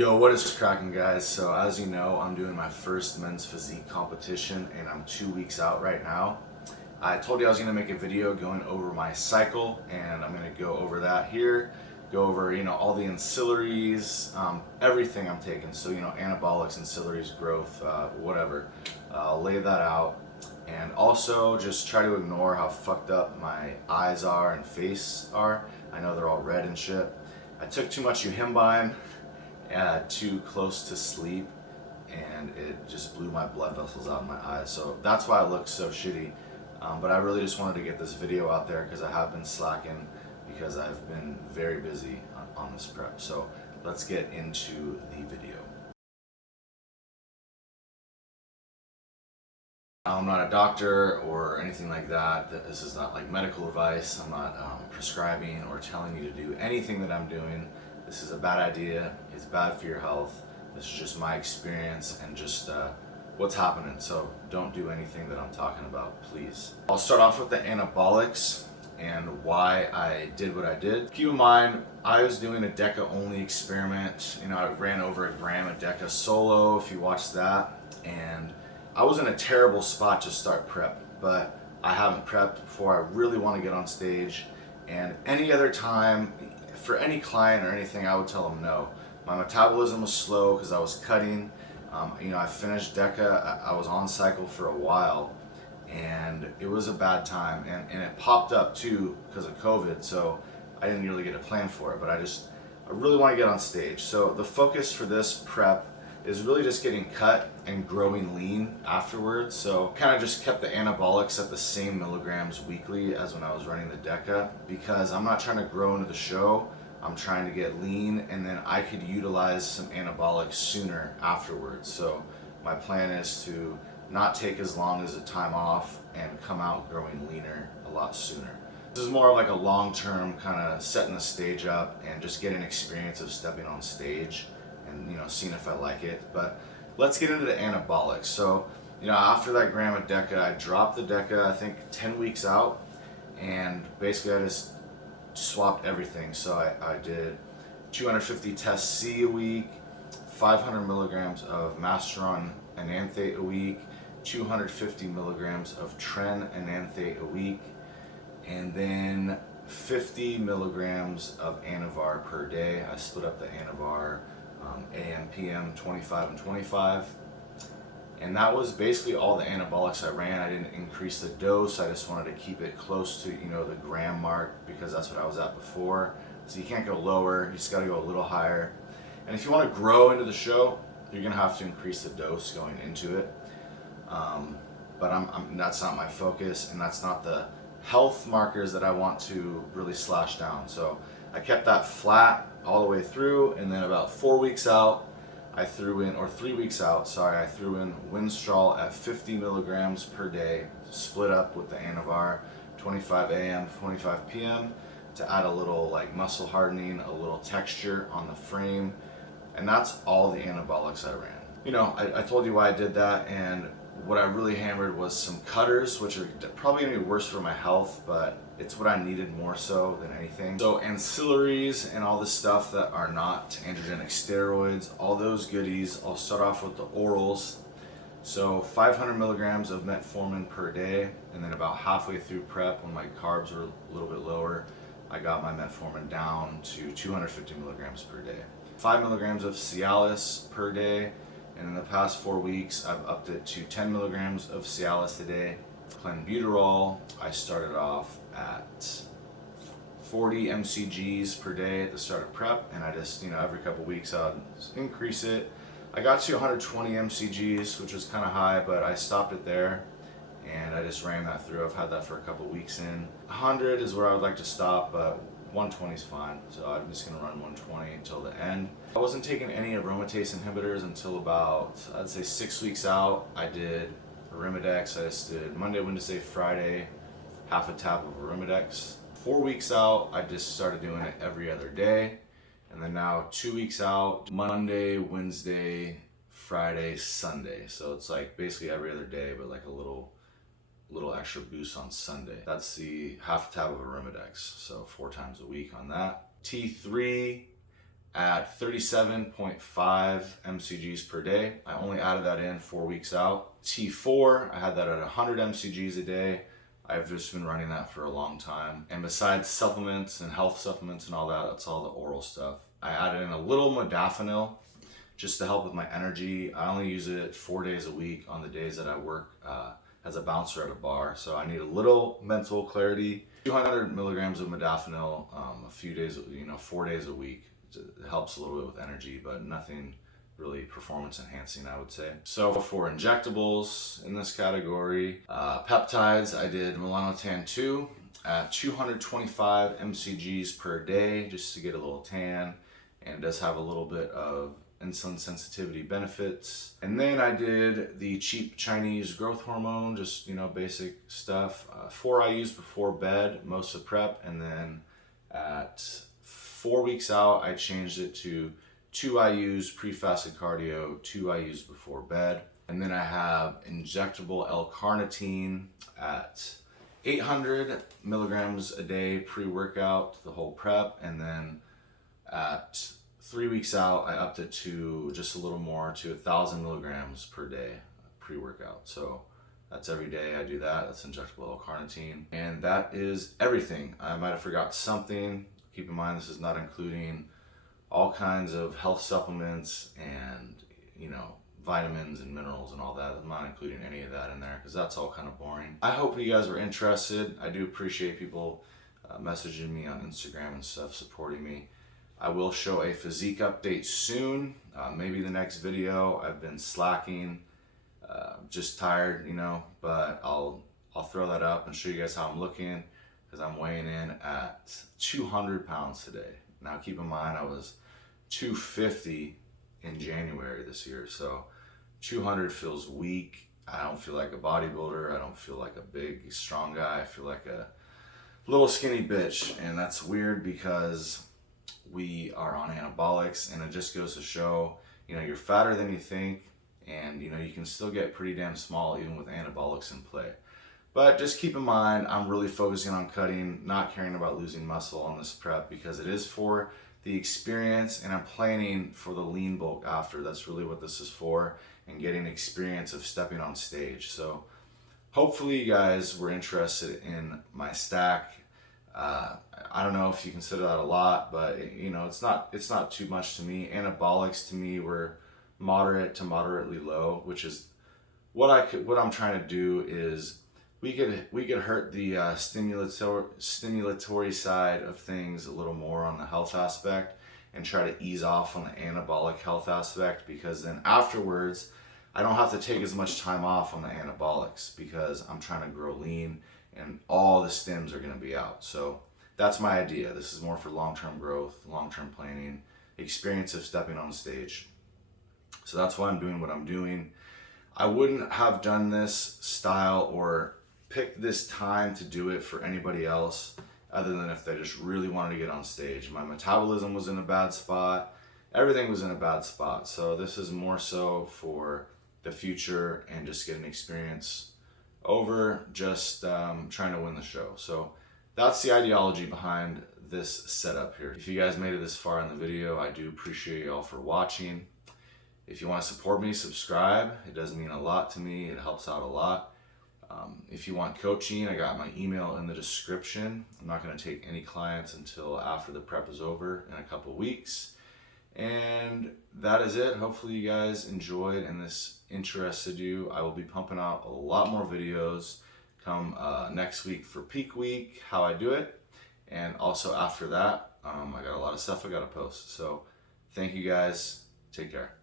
Yo, what is cracking, guys? So as you know, I'm doing my first men's physique competition and I'm 2 weeks out right now. I told you I was gonna make a video going over my cycle, and I'm gonna go over that here, go over, all the ancillaries, everything I'm taking. So, anabolics, ancillaries, growth, whatever. I'll lay that out. And also just try to ignore how fucked up my eyes are and face are. I know they're all red and shit. I took too much Uhimbine, too close to sleep, and it just blew my blood vessels out in my eyes. So that's why I look so shitty. But I really just wanted to get this video out there because I have been slacking because I've been very busy on this prep. So let's get into the video. I'm not a doctor or anything like that. This is not like medical advice. I'm not prescribing or telling you to do anything that I'm doing. This is a bad idea. It's bad for your health. This is just my experience and just what's happening. So don't do anything that I'm talking about, please. I'll start off with the anabolics and why I did what I did. Keep in mind, I was doing a DECA only experiment. I ran over a gram of DECA solo, if you watched that, and I was in a terrible spot to start prep, but I haven't prepped before. I really want to get on stage, and any other time, for any client or anything, I would tell them no. My metabolism was slow because I was cutting. I finished DECA. I was on cycle for a while, and it was a bad time. And it popped up too because of COVID, so I didn't really get a plan for it. But I really want to get on stage. So the focus for this prep is really just getting cut and growing lean afterwards. So kind of just kept the anabolics at the same milligrams weekly as when I was running the DECA, because I'm not trying to grow into the show. I'm trying to get lean, and then I could utilize some anabolics sooner afterwards. So my plan is to not take as long as a time off and come out growing leaner a lot sooner. This is more of like a long-term kind of setting the stage up and just getting experience of stepping on stage and seeing if I like it. But let's get into the anabolics. So after that gram of DECA, I dropped the DECA I think 10 weeks out, and basically I just swapped everything. So I did 250 tests C a week, 500 milligrams of Masteron enanthate a week, 250 milligrams of Tren enanthate a week, and then 50 milligrams of Anavar per day. I split up the Anavar AM, PM, 25 and 25. And that was basically all the anabolics I ran. I didn't increase the dose. I just wanted to keep it close to, the gram mark, because that's what I was at before. So you can't go lower, you just gotta go a little higher. And if you wanna grow into the show, you're gonna have to increase the dose going into it. But that's not my focus, and that's not the health markers that I want to really slash down. So I kept that flat all the way through, and then about 4 weeks out, I threw in, or 3 weeks out, sorry, I threw in Winstrol at 50 milligrams per day, split up with the Anavar, 25 AM, 25 PM, to add a little like muscle hardening, a little texture on the frame, and that's all the anabolics I ran. I told you why I did that, and what I really hammered was some cutters, which are probably gonna be worse for my health, but it's what I needed more so than anything. So ancillaries and all the stuff that are not androgenic steroids, all those goodies. I'll start off with the orals. So 500 milligrams of metformin per day, and then about halfway through prep, when my carbs were a little bit lower, I got my metformin down to 250 milligrams per day. 5 milligrams of Cialis per day, and in the past 4 weeks, I've upped it to 10 milligrams of Cialis a day. Clenbuterol, I started off at 40 mcgs per day at the start of prep, and I just, every couple weeks I'd increase it. I got to 120 mcgs, which was kind of high, but I stopped it there, and I just ran that through. I've had that for a couple weeks in. 100 is where I would like to stop, but 120 is fine, so I'm just going to run 120 until the end. I wasn't taking any aromatase inhibitors until about, I'd say 6 weeks out. I did Arimidex. I just did Monday, Wednesday, Friday, half a tab of Arimidex. 4 weeks out, I just started doing it every other day. And then now 2 weeks out, Monday, Wednesday, Friday, Sunday. So it's like basically every other day, but like a little extra boost on Sunday. That's the half tab of Arimidex, so 4 times a week on that. T3 at 37.5 mcgs per day. I only added that in 4 weeks out. T4, I had that at 100 mcgs a day. I've just been running that for a long time. And besides supplements and health supplements and all that, that's all the oral stuff. I added in a little modafinil just to help with my energy. I only use it 4 days a week on the days that I work as a bouncer at a bar. So I need a little mental clarity. 200 milligrams of modafinil a few days, 4 days a week. It helps a little bit with energy, but nothing really performance enhancing, I would say. So for injectables in this category, peptides, I did melanotan 2 at 225 mcgs per day just to get a little tan, and it does have a little bit of insulin sensitivity benefits. And then I did the cheap Chinese growth hormone, just basic stuff. 4 IUs before bed, most of prep, and then at 4 weeks out, I changed it to 2 IUs pre-fasted cardio, 2 IUs before bed. And then I have injectable L-carnitine at 800 milligrams a day pre-workout, the whole prep. And then at 3 weeks out, I upped it to just a little more, to 1,000 milligrams per day pre-workout. So that's every day I do that. That's injectable L-carnitine. And that is everything. I might have forgot something. Keep in mind, this is not including all kinds of health supplements and, vitamins and minerals and all that. I'm not including any of that in there because that's all kind of boring. I hope you guys were interested. I do appreciate people messaging me on Instagram and stuff, supporting me. I will show a physique update soon. Maybe the next video. I've been slacking, just tired, but I'll throw that up and show you guys how I'm looking, because I'm weighing in at 200 pounds today. Now keep in mind, I was 250 in January this year, so 200 feels weak. I don't feel like a bodybuilder. I don't feel like a big, strong guy. I feel like a little skinny bitch, and that's weird because we are on anabolics, and it just goes to show, you're fatter than you think, and you can still get pretty damn small even with anabolics in play. But just keep in mind, I'm really focusing on cutting, not caring about losing muscle on this prep, because it is for the experience, and I'm planning for the lean bulk after. That's really what this is for, and getting experience of stepping on stage. So hopefully you guys were interested in my stack. I don't know if you consider that a lot, but it's not too much to me. Anabolics to me were moderate to moderately low, which is what I'm trying to do is we could hurt the stimulatory side of things a little more on the health aspect, and try to ease off on the anabolic health aspect, because then afterwards I don't have to take as much time off on the anabolics, because I'm trying to grow lean and all the stims are going to be out. So that's my idea. This is more for long-term growth, long-term planning, experience of stepping on stage. So that's why I'm doing what I'm doing. I wouldn't have done this style or picked this time to do it for anybody else other than if they just really wanted to get on stage. My metabolism was in a bad spot. Everything was in a bad spot. So this is more so for the future and just getting experience over just trying to win the show. So that's the ideology behind this setup here. If you guys made it this far in the video, I do appreciate y'all for watching. If you want to support me, subscribe. It does mean a lot to me. It helps out a lot. If you want coaching, I got my email in the description. I'm not going to take any clients until after the prep is over in a couple weeks. And that is it. Hopefully you guys enjoyed and this interested you. I will be pumping out a lot more videos come next week for peak week, how I do it. And also after that, I got a lot of stuff I got to post. So thank you guys. Take care.